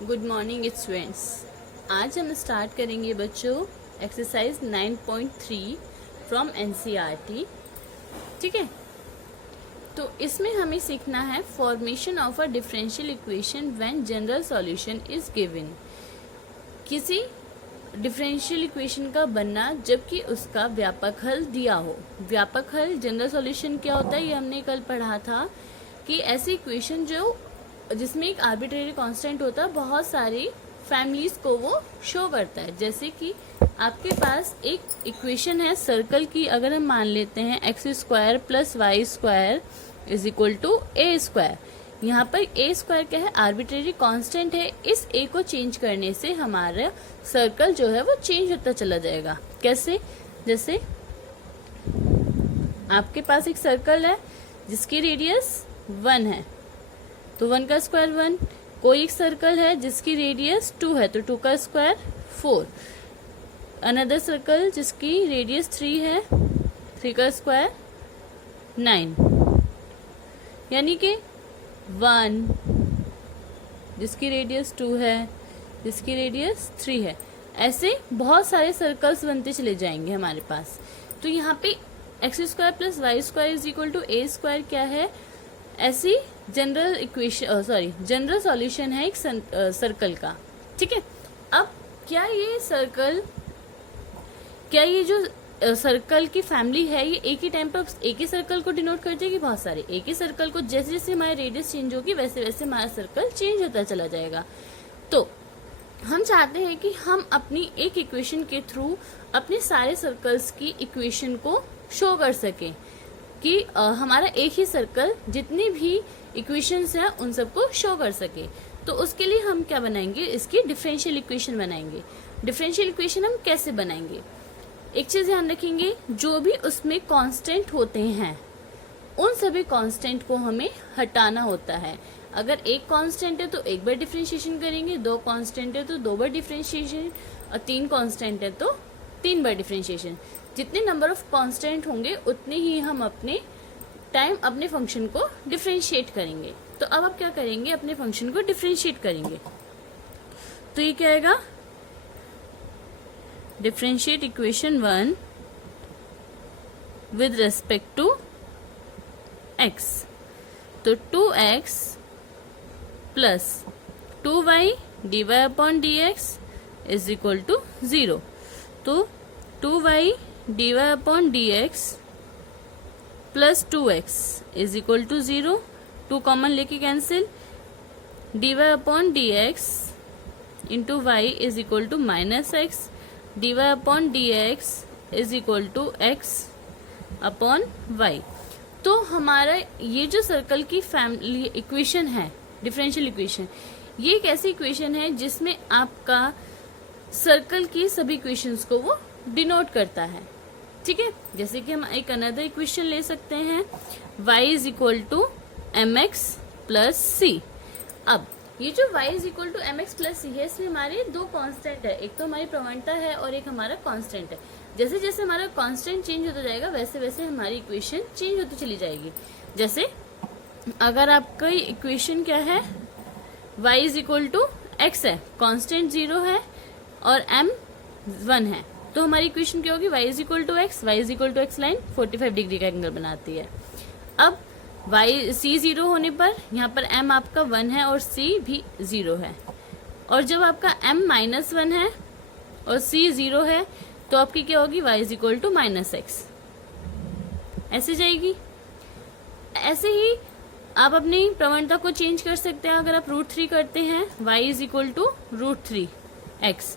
Good morning students. आज हम start करेंगे बच्चों एक्सरसाइज 9.3 फ्रॉम एनसीईआरटी। ठीक है, तो इसमें हमें सीखना है formation of a differential equation when general solution is given. किसी डिफरेंशियल इक्वेशन का बनना जबकि उसका व्यापक हल दिया हो। व्यापक हल जनरल सॉल्यूशन क्या होता है, ये हमने कल पढ़ा था कि ऐसी इक्वेशन जो जिसमें एक आर्बिट्रेरी कांस्टेंट होता है, बहुत सारी फैमिलीज को वो शो करता है। जैसे कि आपके पास एक इक्वेशन है सर्कल की, अगर हम मान लेते हैं x square plus y square is equal to a square. यहाँ पर ए स्क्वायर क्या है, आर्बिट्रेरी कांस्टेंट है। इस ए को चेंज करने से हमारा सर्कल जो है वो चेंज होता चला जाएगा। कैसे? जैसे आपके पास एक सर्कल है जिसकी रेडियस 1 है, तो 1 का स्क्वायर 1। कोई एक सर्कल है जिसकी रेडियस 2 है, तो 2 का स्क्वायर 4। अनदर सर्कल जिसकी रेडियस 3 है, 3 का स्क्वायर 9। यानी कि 1 जिसकी रेडियस 2 है, जिसकी रेडियस 3 है, ऐसे बहुत सारे सर्कल्स बनते चले जाएंगे हमारे पास। तो यहाँ पे x square plus y square is equal to a square क्या है, ऐसी जनरल इक्वेशन जनरल सॉल्यूशन है एक सर्कल का। ठीक है, अब क्या ये जो सर्कल की फैमिली है, ये एक ही टाइम पर एक ही सर्कल को डिनोट करती है कि बहुत सारे एक ही सर्कल को? जैसे जैसे हमारी रेडियस चेंज होगी वैसे वैसे हमारा सर्कल चेंज होता चला जाएगा। तो हम चाहते हैं कि हम अपनी एक इक्वेशन के थ्रू अपने सारे सर्कल्स की इक्वेशन को शो कर सकें कि हमारा एक ही सर्कल जितनी भी इक्वेशंस हैं उन सबको शो कर सके। तो उसके लिए हम क्या बनाएंगे, इसकी डिफरेंशियल इक्वेशन बनाएंगे। डिफरेंशियल इक्वेशन हम कैसे बनाएंगे? एक चीज ध्यान रखेंगे, जो भी उसमें कांस्टेंट होते हैं उन सभी कांस्टेंट को हमें हटाना होता है। अगर एक कांस्टेंट है तो एक बार डिफरेंशिएशन करेंगे, 2 कांस्टेंट है तो 2 बार डिफरेंशिएशन, और 3 कांस्टेंट है तो 3 बार डिफरेंशिएशन। जितने नंबर ऑफ कांस्टेंट होंगे उतने ही हम अपने फंक्शन को डिफरेंशिएट करेंगे। तो अब आप क्या करेंगे, अपने फंक्शन को डिफरेंशिएट करेंगे। तो ये क्या आएगा, differentiate equation 1 with respect to x। तो 2x plus 2y dy upon dx is equal to 0। तो 2y dy upon dx plus 2x is equal to 0। 2 common लेके cancel, dy upon dx into y is equal to minus x, dy upon dx is equal to x upon y। तो हमारा ये जो circle की family equation है, differential equation, ये एक ऐसी इक्वेशन है जिसमें आपका सर्कल की सभी इक्वेशंस को वो डिनोट करता है। ठीक है, जैसे कि हम एक अनदर इक्वेशन ले सकते हैं, y is equal to m x plus c. अब ये जो y is equal to m x plus c है, इसमें हमारे 2 कांस्टेंट है, एक तो हमारी प्रवणता है और एक हमारा कांस्टेंट है। जैसे जैसे हमारा कांस्टेंट चेंज होता जाएगा वैसे वैसे हमारी इक्वेशन चेंज होती चली जाएगी। जैसे अगर आपका इक्वेशन क्या है, y is equal to x है, कांस्टेंट 0 है और m 1 है, तो हमारी इक्वेशन क्या होगी, y is equal to x, y is equal to x line 45 degree का एंगल बनाती है। अब c 0 होने पर यहाँ पर m आपका 1 है और c भी 0 है, और जब आपका m माइनस 1 है और c 0 है तो आपकी क्या होगी, y is equal to minus x, ऐसे जाएगी। ऐसे ही आप अपनी प्रवणता को चेंज कर सकते हैं। अगर आप √3 करते हैं, y is equal to √3 x,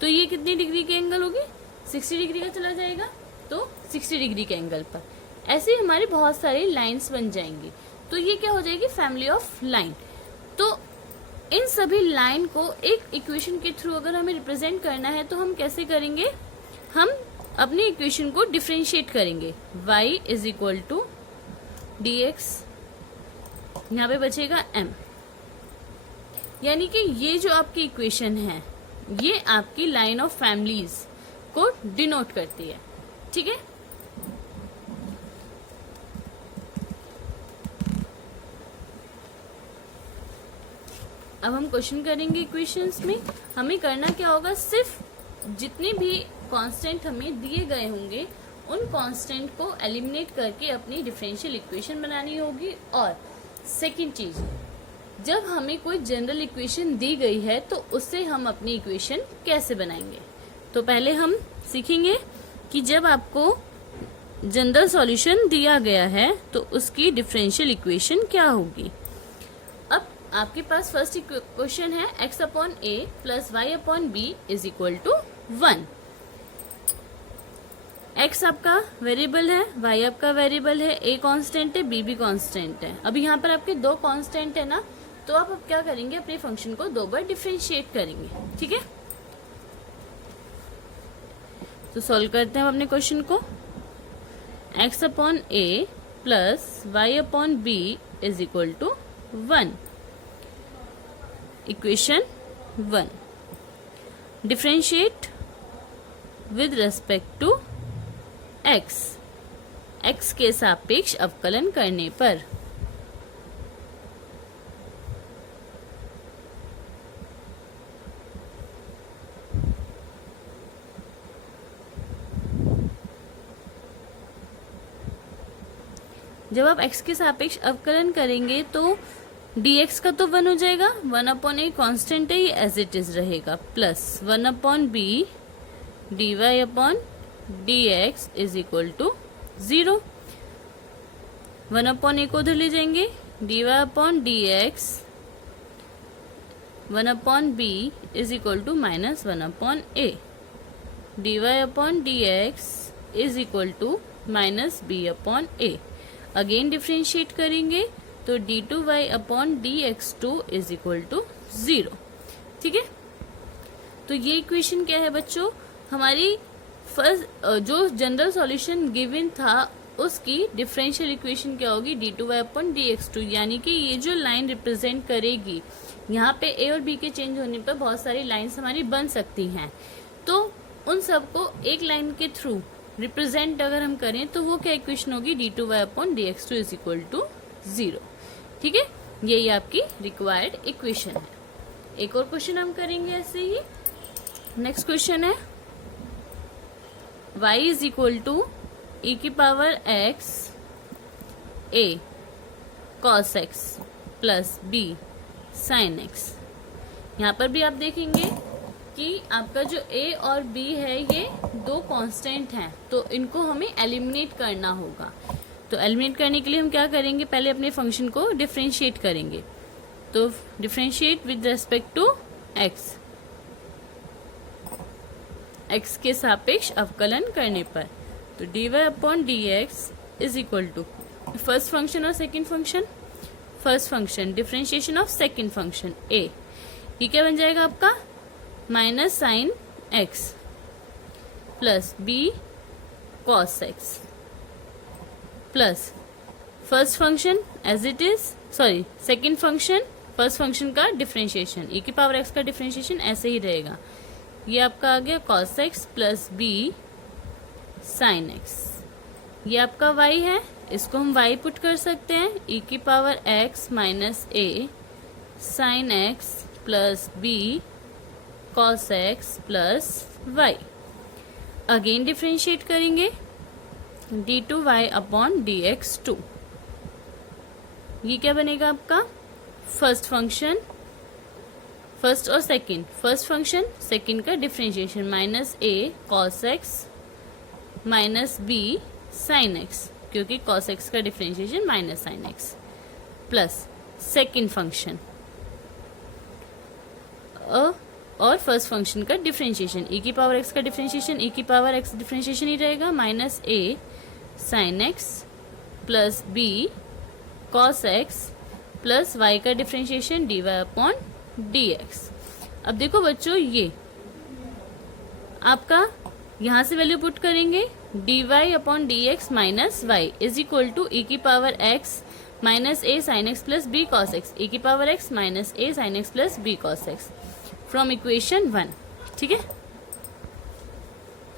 तो ये कितनी डिग्री के एंगल होगी, 60 डिग्री का चला जाएगा, तो 60 डिग्री के एंगल पर ऐसे ही हमारी बहुत सारी लाइंस बन जाएंगी। तो ये क्या हो जाएगी, फैमिली ऑफ लाइन। तो इन सभी लाइन को एक इक्वेशन के थ्रू अगर हमें रिप्रेजेंट करना है तो हम कैसे करेंगे, हम अपनी इक्वेशन को डिफरेंशिएट करेंगे। y is equal to dx, यहाँ पे बचेगा m, यानी कि ये जो आपकी इक्वेशन है ये आपकी लाइन ऑफ फैमिलीज को डिनोट करती है। ठीक है, अब हम क्वेश्चन करेंगे इक्वेशंस में। हमें करना क्या होगा, सिर्फ जितने भी कांस्टेंट हमें दिए गए होंगे उन कांस्टेंट को एलिमिनेट करके अपनी डिफरेंशियल इक्वेशन बनानी होगी। और सेकंड चीज, जब हमें कोई जनरल इक्वेशन दी गई है तो उससे हम अपनी इक्वेशन कैसे बनाएंगे। तो पहले हम सीखेंगे कि जब आपको जनरल सॉल्यूशन दिया गया है तो उसकी डिफरेंशियल इक्वेशन क्या होगी। अब आपके पास फर्स्ट इक्वेशन है x upon a plus y upon b is equal to 1। x आपका वेरिएबल है, y आपका वेरिएबल है, a कांस्टेंट है, b भी कांस्टेंट है। अभी यहाँ पर आपके दो कांस्टेंट है ना, तो आप अब क्या करेंगे, अपने फंक्शन को दो बार डिफरेंशिएट करेंगे। ठीक है, तो सॉल्व करते हैं हम अपने क्वेश्चन को। x upon a plus y upon b is equal to 1। Equation 1, differentiate with respect to x के सापेक्ष अवकलन करने पर। जब आप x के सापेक्ष अवकलन करेंगे तो dx का तो 1 हो जाएगा, 1 अपॉन ए कॉन्स्टेंट है, ये एज इट इज रहेगा, plus 1 upon b d y upon dx is equal to 0। 1 upon a को उधर ले जाएंगे, dy upon dx 1 upon b is equal to minus 1 upon a, dy upon dx is equal to minus b upon a. Again differentiate करेंगे तो d2y upon dx2 is equal to 0। ठीक है, तो ये इक्वेशन क्या है बच्चों, हमारी फर्स्ट जो जनरल सॉल्यूशन गिवन था उसकी डिफरेंशियल इक्वेशन क्या होगी, d2y अपॉन dx2। यानी कि ये जो लाइन रिप्रेजेंट करेगी, यहाँ पे a और b के चेंज होने पर बहुत सारी लाइन्स हमारी बन सकती हैं, तो उन सबको एक लाइन के थ्रू रिप्रेजेंट अगर हम करें तो वो क्या इक्वेशन होगी, d2y upon dx2 is equal to 0। ठीक है, यही आपकी रिक्वायर्ड इक्वेशन है। एक और क्वेश्चन हम करेंगे ऐसे ही। नेक्स्ट क्वेश्चन है y is equal to e की power x a cos x plus b sin x। यहाँ पर भी आप देखेंगे कि आपका जो a और b है ये दो कांस्टेंट हैं, तो इनको हमें एलिमिनेट करना होगा। तो एलिमिनेट करने के लिए हम क्या करेंगे, पहले अपने फंक्शन को डिफरेंशिएट करेंगे। तो differentiate with respect to x के सापेक्ष अवकलन करने पर, तो dy upon dx is equal to first function और second function, first function differentiation of second function a, ये क्या बन जाएगा आपका minus sine x plus b cos x plus first function as it is, sorry second function first function का differentiation, e की power x का differentiation ऐसे ही रहेगा, ये आपका आ गया cos x plus b sin x। ये आपका y है, इसको हम y पुट कर सकते हैं, e की power x minus a sin x plus b cos x plus y। Again differentiate करेंगे d2y अपॉन dx2, ये क्या बनेगा आपका फर्स्ट फंक्शन, फर्स्ट और सेकंड, फर्स्ट फंक्शन सेकंड का differentiation minus a cos x minus b sin x, क्योंकि cos x का differentiation minus sin x, plus second function और फर्स्ट फंक्शन का डिफरेंशिएशन, e की पावर x का differentiation, e की power x differentiation ही रहेगा minus a sin x plus b cos x plus y का डिफरेंशिएशन dy अपॉन dx। अब देखो बच्चों, ये आपका यहां से वैल्यू पुट करेंगे, dy upon dx minus y is equal to e की power x minus a sin x plus b cos x, e की power x minus a sin x plus b cos x from equation 1। ठीक है,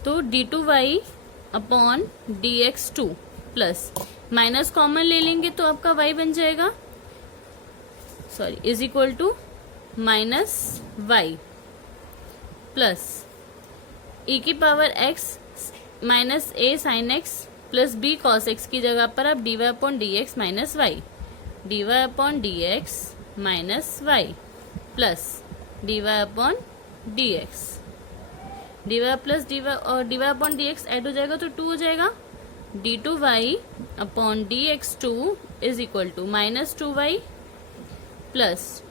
तो d2y upon dx2 plus minus common ले लेंगे तो आपका y बन जाएगा, sorry is equal to minus y plus e की power x minus a sine x plus b cos x की जगह पर आप d y upon d x minus y, d y upon d x minus y plus d y upon d x, d y plus d y और d y upon d x add हो जाएगा तो 2 हो जाएगा। D two y upon d x two is equal to minus 2y plus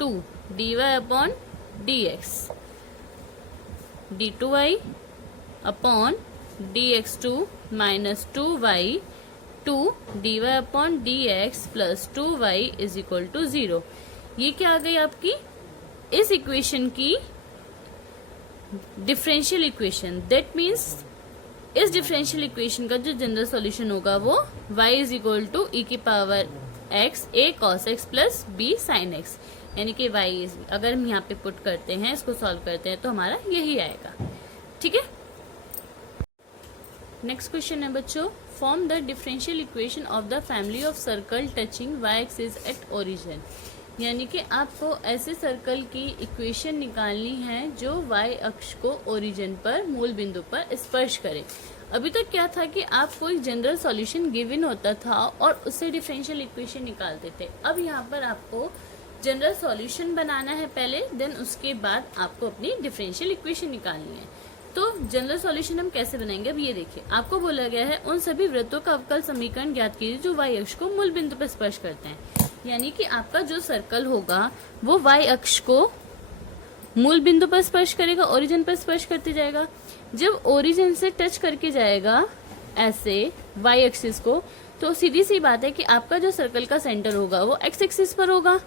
2 d y upon d x, d two y upon d x two minus 2y 2 d y upon d x plus 2y is equal to 0। ये क्या आ गई आपकी इस equation की differential equation. That means इस differential equation का जो जनरल सॉल्यूशन होगा वो y is equal to e की power x a cos x plus b sin x, यानी कि y इज, अगर हम यहाँ पे पुट करते हैं, इसको सॉल्व करते हैं तो हमारा यही आएगा। ठीक है, नेक्स्ट क्वेश्चन है बच्चों, form the differential equation of the family of circle touching y axis at origin. यानी कि आपको ऐसे सर्कल की इक्वेशन निकालनी है जो y अक्ष को ओरिजिन पर, मूल बिंदु पर स्पर्श करे। अभी तक क्या था कि आपको एक जनरल सॉल्यूशन गिवन होता था और उससे डिफरेंशियल इक्वेशन निकालते थे। अब यहाँ पर आपको जनरल सॉल्यूशन बनाना है पहले, देन उसके बाद आपको अपनी डिफरेंशियल इक्वेशन निकालनी है। तो जनरल सॉल्यूशन हम कैसे बनाएंगे, अब ये देखिए, आपको बोला गया है उन सभी वृत्तों का अवकल समीकरण ज्ञात कीजिए जो y अक्ष को मूल बिंदु पर स्पर्श करते हैं। यानी कि आपका जो सर्कल होगा वो y अक्ष को मूल बिंदु पर स्पर्श करेगा, ओरिजिन पर स्पर्श करते जाएगा। जब ओरिजिन से टच करके जाएगा ऐसे y एक्सिस को, तो सीधी सी बात है कि आपका जो सर्कल का सेंटर होगा वो x एक्सिस पर होगा।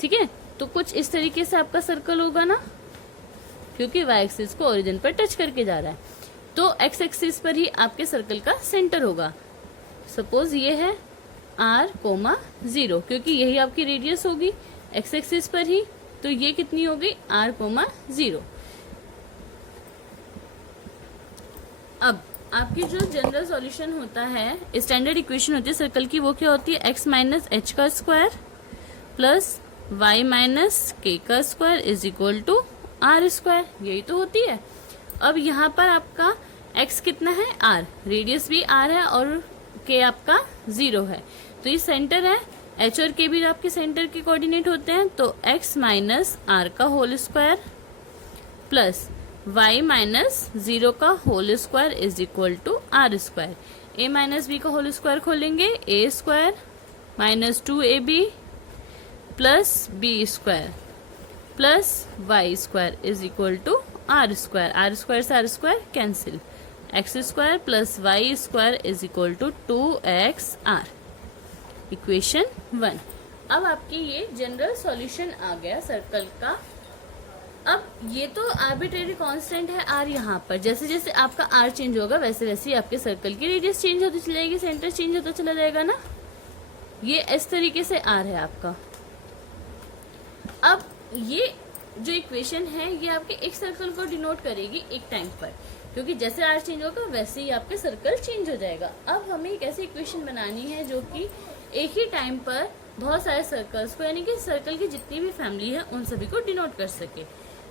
ठीक है, तो कुछ इस तरीके से आपका सर्कल होगा ना, क्योंकि y एक्सिस को ओरिजिन पर टच करके जा रहा है, तो x एक्सिस पर ही आपके सर्कल का सेंटर होगा। सपोज ये है r, 0, क्योंकि यही आपकी रेडियस होगी x एक्सिस पर ही, तो ये कितनी हो गई r, 0। अब आपकी जो जनरल सॉल्यूशन होता है, स्टैंडर्ड इक्वेशन होती है सर्कल की, वो क्या होती है, x माइनस एच का square plus y minus k का square is equal to r square, यही तो होती है। अब यहाँ पर आपका x कितना है, r, रेडियस भी r है और k आपका 0 है, तो ये सेंटर है, h और k भी आपके सेंटर के कोऑर्डिनेट होते हैं, तो x माइनस r का whole square plus y minus 0 का whole square is equal to r square. a minus b का होल स्क्वायर खोलेंगे, a square minus 2ab plus b square plus y square is equal to r square. R square से r square cancel, x square plus y square is equal to 2xr, equation 1। अब आपकी ये general solution आ गया circle का। अब ये तो arbitrary constant है r, यहाँ पर जैसे जैसे आपका r चेंज होगा वैसे वैसे ही आपके सर्कल की रेडियस चेंज होती चली जाएगी, सेंटर चेंज होता चला जाएगा ना, ये इस तरीके से r है आपका। अब ये जो इक्वेशन है ये आपके एक सर्कल को डिनोट करेगी एक टाइम पर, क्योंकि जैसे r चेंज होगा वैसे ही आपके सर्कल चेंज हो जाएगा। अब हमें एक ऐसी इक्वेशन बनानी है जो कि एक ही टाइम पर बहुत सारे सर्कल्स को, यानी कि सर्कल की जितनी भी फैमिली है उन सभी को डिनोट कर सके।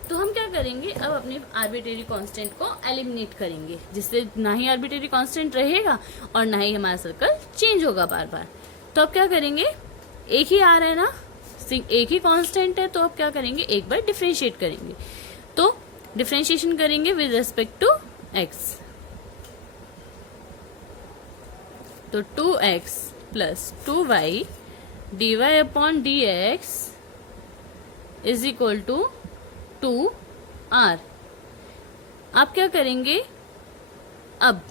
तो हम क्या करेंगे, अब अपने आर्बिट्रेरी कांस्टेंट को एलिमिनेट करेंगे, जिससे ना ही आर्बिट्रेरी कांस्टेंट रहेगा और ना ही हमारा सर्कल चेंज होगा बार बार। तो अब क्या करेंगे, एक ही r है ना, एक ही कांस्टेंट है, तो अब क्या करेंगे, एक बार डिफरेंशिएट करेंगे। तो डिफरेंशिएशन करेंगे विद रेस्पेक्ट टू x, तो 2x plus 2y d y upon d x is equal to 2r। आप क्या करेंगे, अब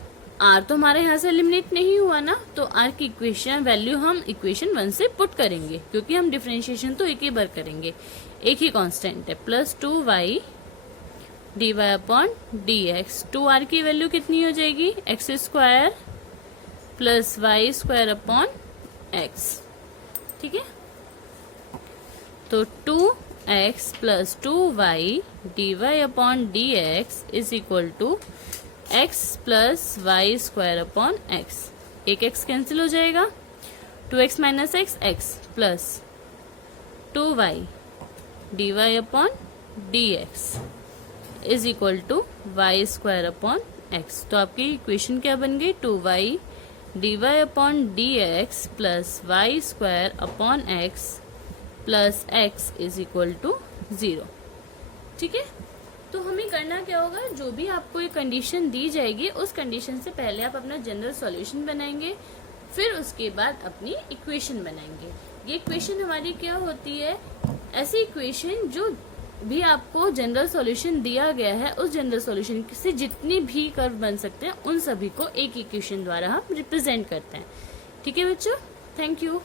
r तो हमारे यहाँ से एलिमिनेट नहीं हुआ ना, तो r की इक्वेशन वैल्यू हम इक्वेशन 1 से पुट करेंगे, क्योंकि हम डिफरेंशिएशन तो एक ही बार करेंगे, एक ही कांस्टेंट है, plus 2y d y upon d x. 2r की वैल्यू कितनी हो जाएगी, x square plus y square upon x. ठीक है, तो 2x plus 2y d y upon d x is equal to x plus y square upon x. एक x cancel हो जाएगा, 2x minus x, x plus 2y d y upon d x is equal to y square upon x. तो आपकी equation क्या बन गई, 2y d y upon d x plus y square upon x plus x is equal to 0। ठीक है, तो हमें करना क्या होगा, जो भी आपको ये कंडीशन दी जाएगी उस कंडीशन से पहले आप अपना जनरल सॉल्यूशन बनाएंगे, फिर उसके बाद अपनी इक्वेशन बनाएंगे। ये इक्वेशन हमारी क्या होती है, ऐसी इक्वेशन जो भी आपको जनरल सॉल्यूशन दिया गया है उस जनरल सॉल्यूशन से जितनी भी कर्व बन सकते हैं उन सभी को एक इक्वेशन द्वारा हम रिप्रेजेंट करते हैं। ठीक है बच्चों, थैंक यू।